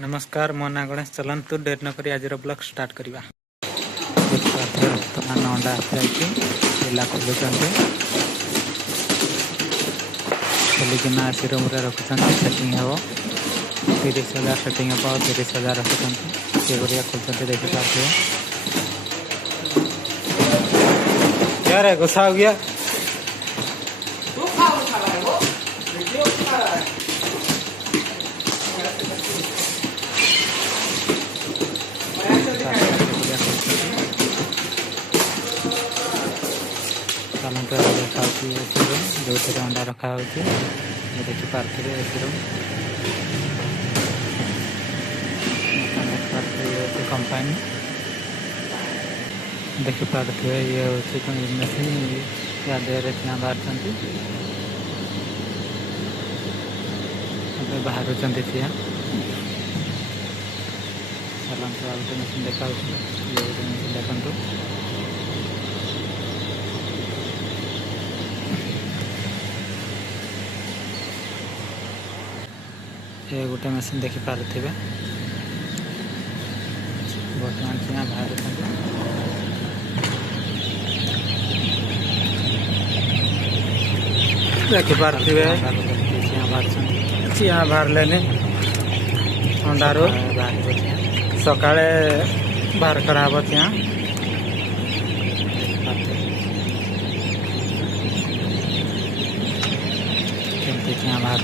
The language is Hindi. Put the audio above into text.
नमस्कार मो ना गणेश चलतु डेर नक आज ब्लॉग स्टार्ट करवा। बर्तमान अंडा पिला खोलुंट खोलिकिना आसी रूम रखुंट सेटिंग हे 30,000 सेटिंग हे 30,000 रखुंट सी खोलते देखी पार्थे क्या रे गुस्सा हो गया। चलते देखा जो अंडा रखा देखी पार्थे कंपानी देखी पार्थे ये हूँ मेसीन या देहरे चिया बाहर बाहर चिया चलते आ गए मेसीन देखा ये मेसीन देखु ये गोटे मेसीन देखी पारे बर्तमान चिया बाहर देखी पारे चिया बाहर लेने अंडार सका बाहर कराब चिया केमती चिया बाहर